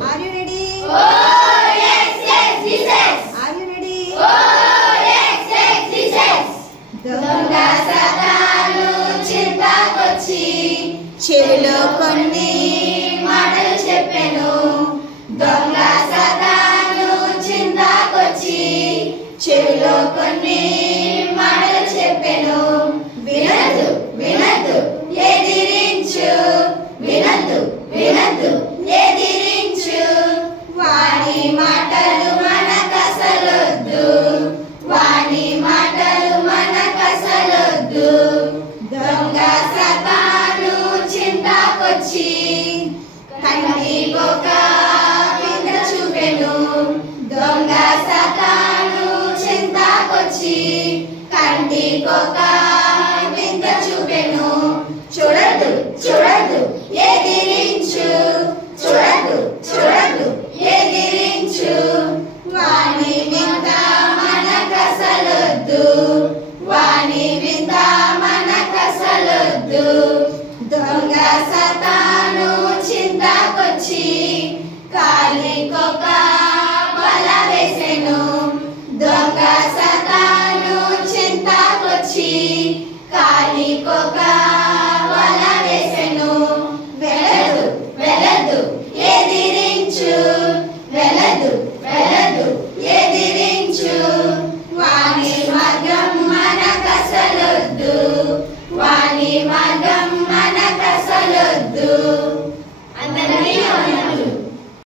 Are you ready? Oh yes, yes, Jesus. Are you ready? Oh yes, yes, Jesus. దొంగ సాతాను చింతకొచ్చి చెవిలో కొన్ని మాటలు చెప్పెను. దొంగ సాతాను చింతకొచ్చి చెవిలో కొన్ని మాటలు చెప్పెను. వినద్దు వినద్దు ఎదిరించు, వినద్దు వినద్దు ఎదిరించు. వాని మాటలు మనకసలొద్దు, వాని మాటలు మనకసలొద్దు. దొంగ సాతాను చింతకొచ్చి కంటికొక వింత చూపెను. దొంగ సాతాను చింతకొచ్చి కంటికొక వింత చూపెను. చూడద్దు చూడద్దు ఎదిరించు, చూడద్దు చూడద్దు ఎదిరించు. వాని వింత మనకసలొద్దు, వాని వింత మనకసలొద్దు. దొంగ సాతాను చింతకొచ్చి